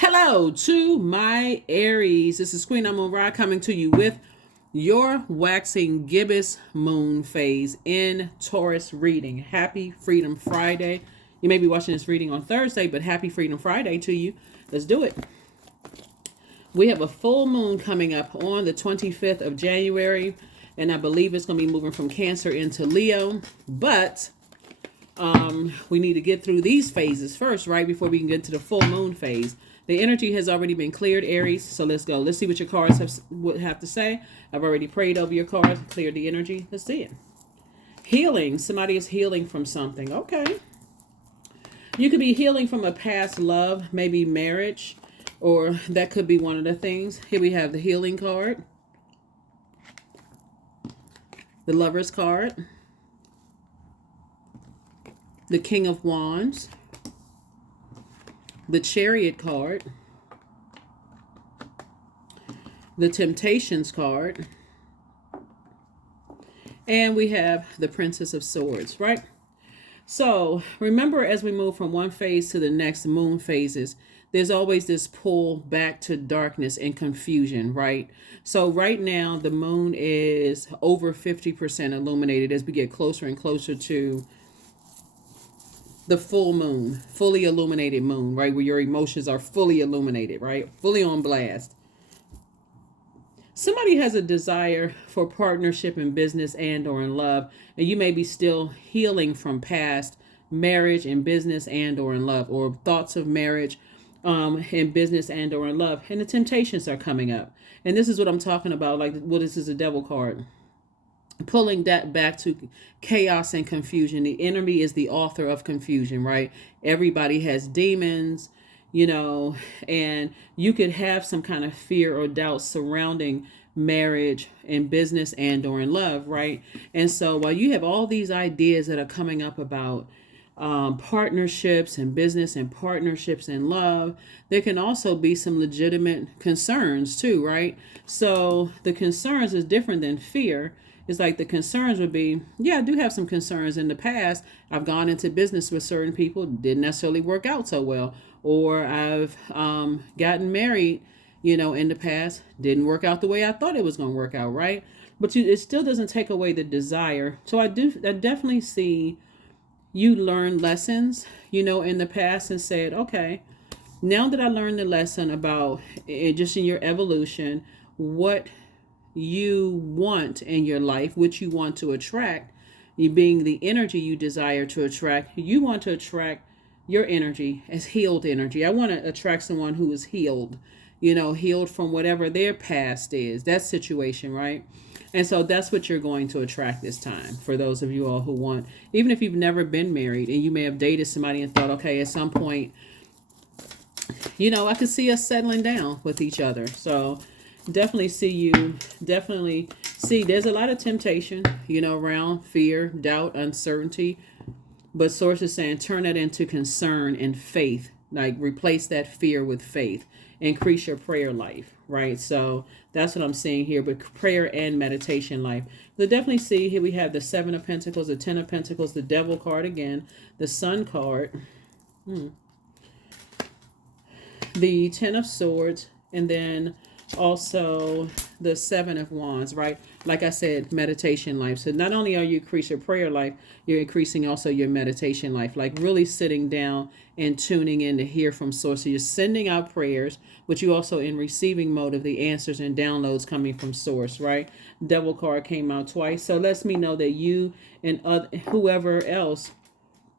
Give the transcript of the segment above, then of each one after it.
Hello to my Aries. This is Queen Amun Ra coming to you with your waxing gibbous moon phase in Taurus reading. Happy Freedom Friday. You may be watching this reading on Thursday, but happy Freedom Friday to you. Let's do it. We have a full moon coming up on the 25th of January, and I believe it's going to be moving from Cancer into Leo, but we need to get through these phases first, right, before we can get to the full moon phase. The energy has already been cleared, Aries, so let's go. Let's see what your cards have to say. I've already prayed over your cards, cleared the energy. Let's see it. Healing. Somebody is healing from something. Okay. You could be healing from a past love, maybe marriage, or that could be one of the things. Here we have the healing card, the Lover's card, the King of Wands, the Chariot card, the Temptations card, and we have the Princess of Swords, right? So remember, as we move from one phase to the next moon phases, there's always this pull back to darkness and confusion, right? So right now, the moon is over 50% illuminated as we get closer and closer to the full moon, fully illuminated moon, right? Where your emotions are fully illuminated, right? Fully on blast. Somebody has a desire for partnership in business and or in love, and you may be still healing from past marriage in business and or in love, or thoughts of marriage in business and or in love, and the temptations are coming up. And this is what I'm talking about, like, well, this is a devil card. Pulling that back to chaos and confusion. The enemy is the author of confusion, right? Everybody has demons, and you could have some kind of fear or doubt surrounding marriage and business and or in love, right? And so while you have all these ideas that are coming up about partnerships and business and partnerships and love, there can also be some legitimate concerns too, right? So the concerns is different than fear. It's like the concerns would be, yeah, I do have some concerns in the past. I've gone into business with certain people, didn't necessarily work out so well. Or I've gotten married, in the past, didn't work out the way I thought it was going to work out, right? But it still doesn't take away the desire. So I definitely see you learn lessons, in the past and said, okay, now that I learned the lesson about just in your evolution, what you want in your life, which you want to attract, you being the energy you desire to attract, you want to attract your energy as healed energy. I want to attract someone who is healed, healed from whatever their past is, that situation, right? And so that's what you're going to attract this time, for those of you all who want, even if you've never been married and you may have dated somebody and thought, okay, at some point, I could see us settling down with each other. So definitely see there's a lot of temptation, around fear, doubt, uncertainty. But source is saying turn that into concern and faith. Like replace that fear with faith. Increase your prayer life, right? So that's what I'm seeing here. But prayer and meditation life. So definitely see here we have the 7 of Pentacles, the 10 of Pentacles, the Devil card again, the Sun card, the 10 of Swords, and then also the 7 of Wands, right? Like I said, meditation life. So not only are you increasing your prayer life, you're increasing also your meditation life, like really sitting down and tuning in to hear from source. So you're sending out prayers, but you also in receiving mode of the answers and downloads coming from source, right? Devil card came out twice. So lets me know that you and whoever else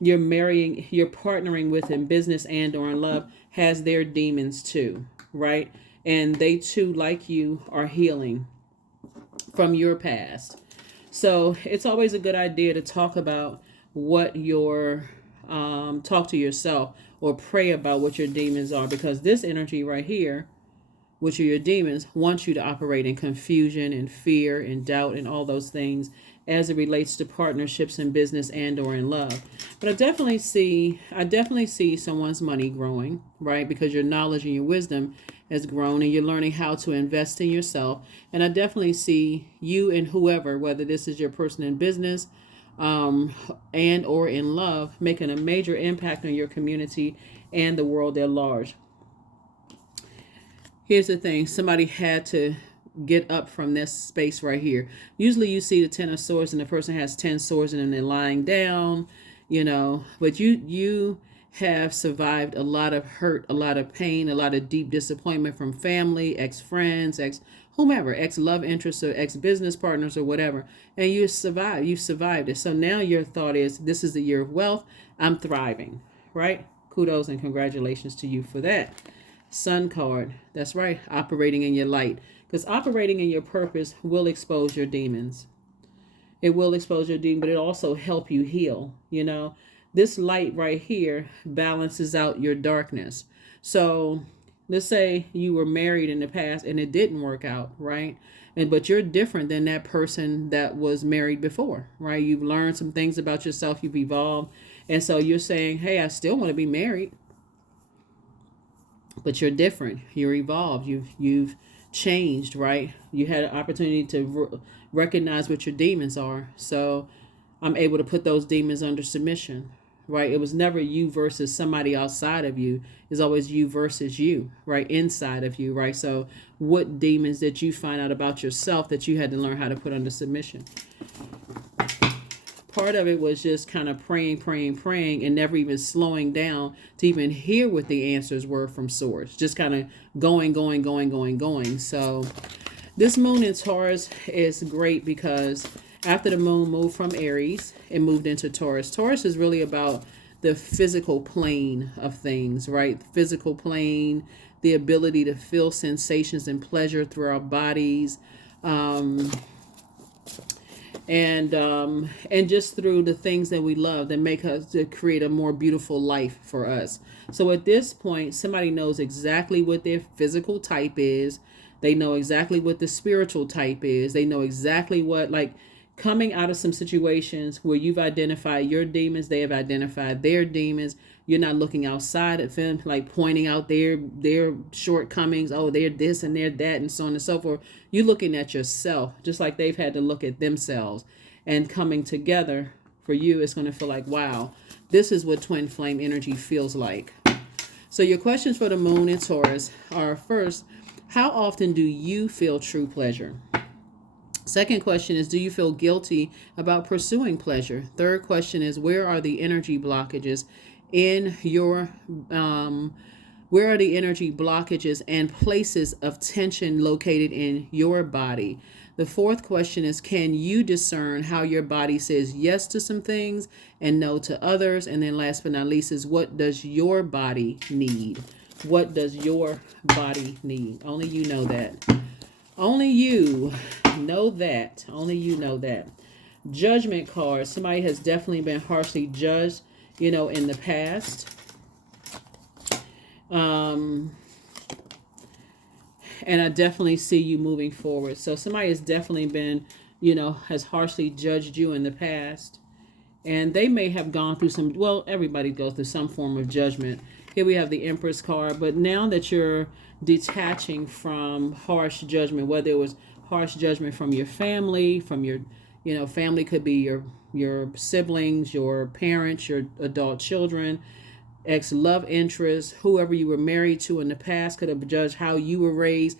you're partnering with in business and or in love has their demons too, right? And they too, like you, are healing from your past. So it's always a good idea to talk about what talk to yourself or pray about what your demons are, because this energy right here, which are your demons, wants you to operate in confusion and fear and doubt and all those things as it relates to partnerships in business and or in love. But I definitely see someone's money growing, right? Because your knowledge and your wisdom has grown and you're learning how to invest in yourself. And I definitely see you and whoever, whether this is your person in business and or in love, making a major impact on your community and the world at large. Here's the thing. Somebody had to get up from this space right here. Usually you see the 10 of swords and the person has 10 swords and then they're lying down, but you have survived a lot of hurt, a lot of pain, a lot of deep disappointment from family, ex-friends, whomever, ex-love interests or ex-business partners or whatever. And you survived it. So now your thought is, this is the year of wealth. I'm thriving, right? Kudos and congratulations to you for that. Sun card. That's right. Operating in your light. Because operating in your purpose will expose your demons. It will expose your demon, but it also help you heal. This light right here balances out your darkness. So let's say you were married in the past and it didn't work out, right? But you're different than that person that was married before, right? You've learned some things about yourself. You've evolved. And so you're saying, hey, I still want to be married. But you're different. You're evolved. You've changed, right? You had an opportunity to recognize what your demons are. So I'm able to put those demons under submission, right? It was never you versus somebody outside of you. It's always you versus you, right? Inside of you, right? So what demons did you find out about yourself that you had to learn how to put under submission? Part of it was just kind of praying, and never even slowing down to even hear what the answers were from source. Just kind of going. So this moon in Taurus is great because after the moon moved from Aries, it moved into Taurus. Taurus is really about the physical plane of things, right? Physical plane, the ability to feel sensations and pleasure through our bodies. And just through the things that we love that make us to create a more beautiful life for us. So at this point, somebody knows exactly what their physical type is. They know exactly what the spiritual type is. They know exactly what, like, coming out of some situations where you've identified your demons, they have identified their demons. You're not looking outside of them, like pointing out their shortcomings. Oh, they're this and they're that and so on and so forth. You're looking at yourself, just like they've had to look at themselves. And coming together for you, it's going to feel like, wow, this is what twin flame energy feels like. So your questions for the moon in Taurus are, first, how often do you feel true pleasure? Second question is, do you feel guilty about pursuing pleasure? Third question is, where are the energy blockages in your, where are the energy blockages and places of tension located in your body? The fourth question is, can you discern how your body says yes to some things and no to others? And then last but not least is, what does your body need? What does your body need? Only you know that. Only you know that. Only you know that. Judgment card. Somebody has definitely been harshly judged, in the past. And I definitely see you moving forward. So somebody has definitely been, has harshly judged you in the past. And they may have gone through everybody goes through some form of judgment. Here we have the Empress card. But now that you're detaching from harsh judgment, whether it was harsh judgment from your family, from your, family could be your siblings, your parents, your adult children, ex-love interests, whoever you were married to in the past could have judged how you were raised.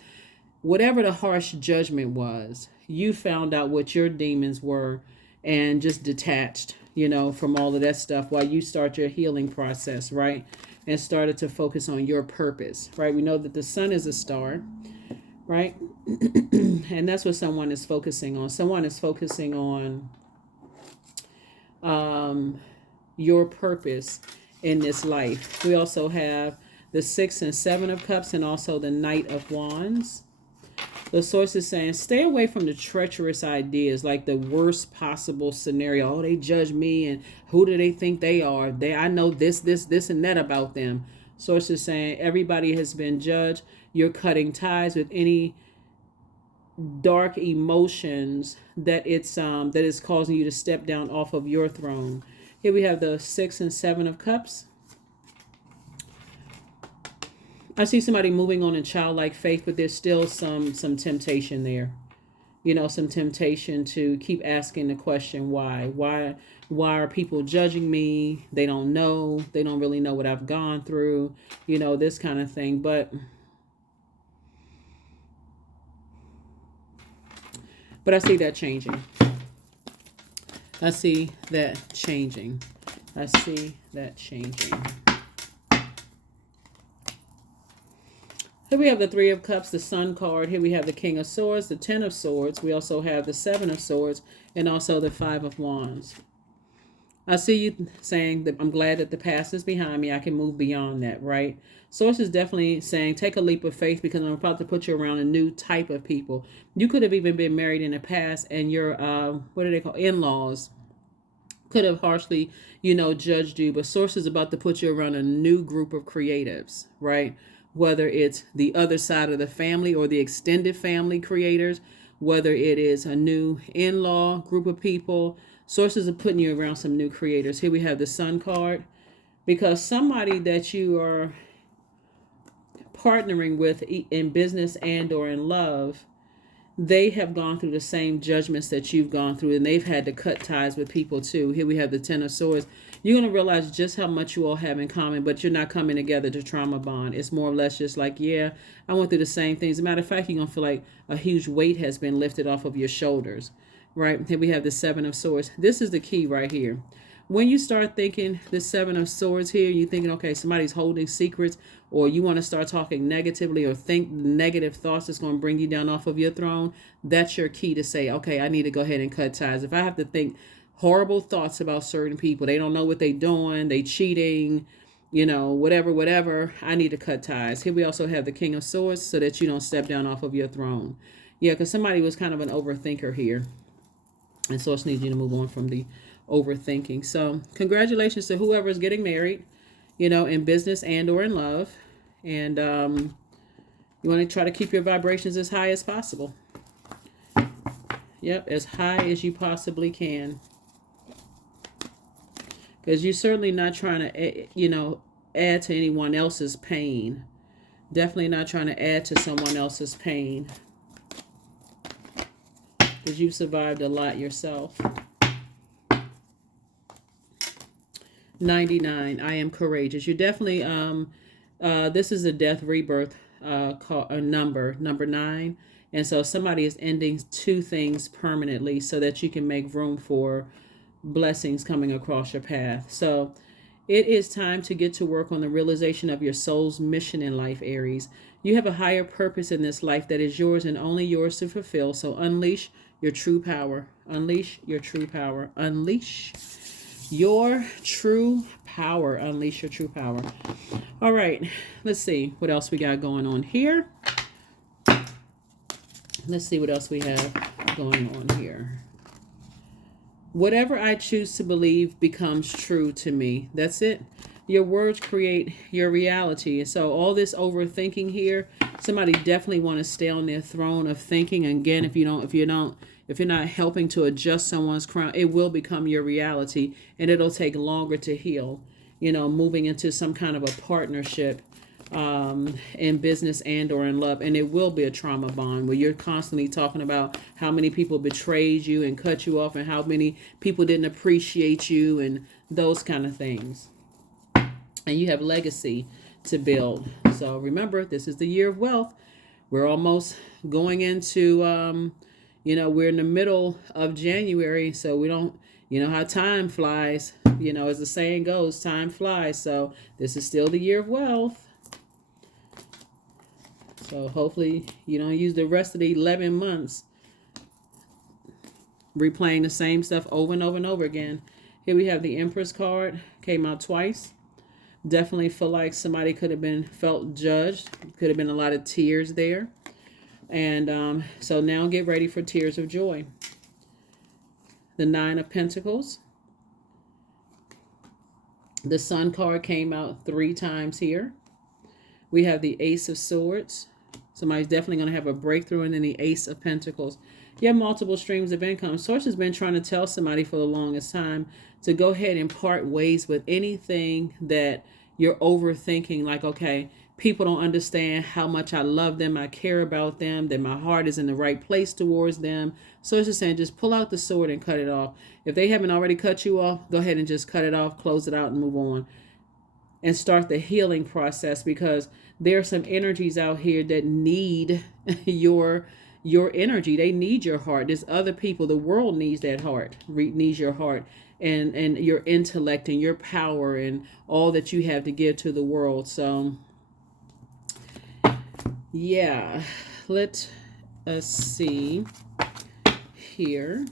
Whatever the harsh judgment was, you found out what your demons were and just detached, from all of that stuff while you start your healing process, right? And started to focus on your purpose, right? We know that the sun is a star, right? And that's what someone is focusing on. Someone is focusing on your purpose in this life. We also have the 6 and 7 of cups and also the Knight of Wands. The source is saying, stay away from the treacherous ideas, like the worst possible scenario. Oh, they judge me, and who do they think they are? I know this, and that about them. Source is saying, everybody has been judged. You're cutting ties with any dark emotions that is causing you to step down off of your throne. Here we have the 6 and 7 of cups. I see somebody moving on in childlike faith, but there's still some temptation there. Some temptation to keep asking the question, why? Why are people judging me? They don't know. They don't really know what I've gone through, this kind of thing. But But I see that changing. I see that changing. I see that changing. Here we have the Three of Cups, the Sun card. Here we have the King of Swords, the Ten of Swords. We also have the Seven of Swords and also the Five of Wands. I see you saying that I'm glad that the past is behind me. I can move beyond that, right? Source is definitely saying take a leap of faith because I'm about to put you around a new type of people. You could have even been married in the past and your, what do they call, in-laws could have harshly, judged you. But Source is about to put you around a new group of creatives, right? Whether it's the other side of the family or the extended family creators, whether it is a new in-law group of people, Sources are putting you around some new creators. Here we have the Sun card, because somebody that you are partnering with in business and or in love, they have gone through the same judgments that you've gone through, and they've had to cut ties with people too. Here we have the Ten of Swords. You're going to realize just how much you all have in common, but you're not coming together to trauma bond. It's more or less just like, yeah, I went through the same things. As a matter of fact, you're going to feel like a huge weight has been lifted off of your shoulders, right? Here we have the Seven of Swords. This is the key right here. When you start thinking the Seven of Swords here, you're thinking, okay, somebody's holding secrets, or you want to start talking negatively or think negative thoughts that's going to bring you down off of your throne, that's your key to say, okay, I need to go ahead and cut ties. If I have to think horrible thoughts about certain people, they don't know what they're doing, they cheating, whatever, I need to cut ties. Here we also have the King of Swords so that you don't step down off of your throne. Yeah, because somebody was kind of an overthinker here. And Source needs you to move on from the overthinking. So congratulations to whoever is getting married, in business and or in love. And you want to try to keep your vibrations as high as possible. Yep, as high as you possibly can. Because you're certainly not trying to, add to anyone else's pain. Definitely not trying to add to someone else's pain. Because you've survived a lot yourself. 99. I am courageous. You definitely, this is a death rebirth number 9. And so somebody is ending two things permanently so that you can make room for blessings coming across your path. So it is time to get to work on the realization of your soul's mission in life, Aries. You have a higher purpose in this life that is yours and only yours to fulfill. So unleash your true power. Unleash your true power. Unleash your true power. Unleash your true power. All right. Let's see what else we got going on here. Let's see what else we have going on here. Whatever I choose to believe becomes true to me. That's it. Your words create your reality. And so all this overthinking here, somebody definitely want to stay on their throne of thinking. And again, if you're not helping to adjust someone's crown, it will become your reality, and it'll take longer to heal. Moving into some kind of a partnership in business and or in love, and it will be a trauma bond where you're constantly talking about how many people betrayed you and cut you off, and how many people didn't appreciate you, and those kind of things. And you have legacy to build. So remember, this is the year of wealth. We're almost going into we're in the middle of January, so we don't, how time flies, as the saying goes, time flies. So this is still the year of wealth. So hopefully you don't use the rest of the 11 months replaying the same stuff over and over and over again. Here we have the Empress card, came out twice. Definitely feel like somebody could have felt judged. Could have been a lot of tears there. And so now get ready for tears of joy. The Nine of Pentacles. The Sun card came out 3 times here. We have the Ace of Swords. Somebody's definitely going to have a breakthrough. And then the Ace of Pentacles. You have multiple streams of income. Source has been trying to tell somebody for the longest time to go ahead and part ways with anything that you're overthinking. Like, okay, people don't understand how much I love them, I care about them, that my heart is in the right place towards them. So it's just saying, just pull out the sword and cut it off. If they haven't already cut you off, go ahead and just cut it off, close it out, and move on. And start the healing process, because there are some energies out here that need your your energy. They need your heart. There's other people. The world needs that heart. Needs your heart and your intellect and your power and all that you have to give to the world. So yeah, let us see here.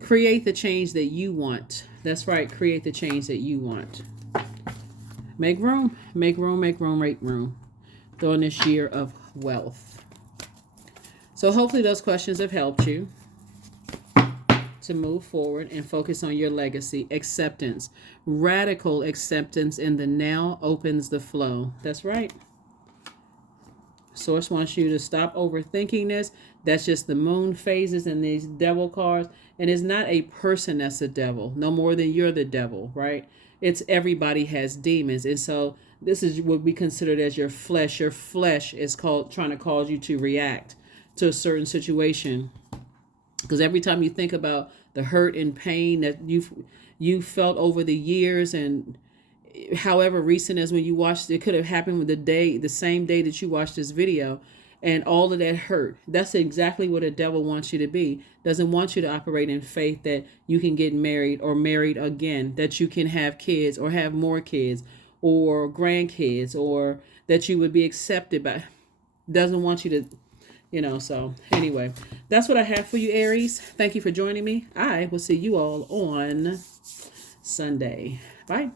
Create the change that you want. That's right. Create the change that you want. Make room, make room, make room, make room during this year of wealth. So hopefully those questions have helped you to move forward and focus on your legacy. Acceptance. Radical acceptance in the now opens the flow. That's right. Source wants you to stop overthinking this. That's just the moon phases and these devil cards. And it's not a person that's a devil, no more than you're the devil, right? It's everybody has demons. And so this is what we considered as your flesh. Your flesh is trying to cause you to react to a certain situation. Because every time you think about the hurt and pain that you felt over the years, and however recent as when you watched, it could have happened with the same day that you watched this video, and all of that hurt. That's exactly what a devil wants you to be. Doesn't want you to operate in faith that you can get married or married again, that you can have kids or have more kids or grandkids, or that you would be accepted by. Doesn't want you to, so anyway, that's what I have for you, Aries. Thank you for joining me. I will see you all on Sunday. Bye.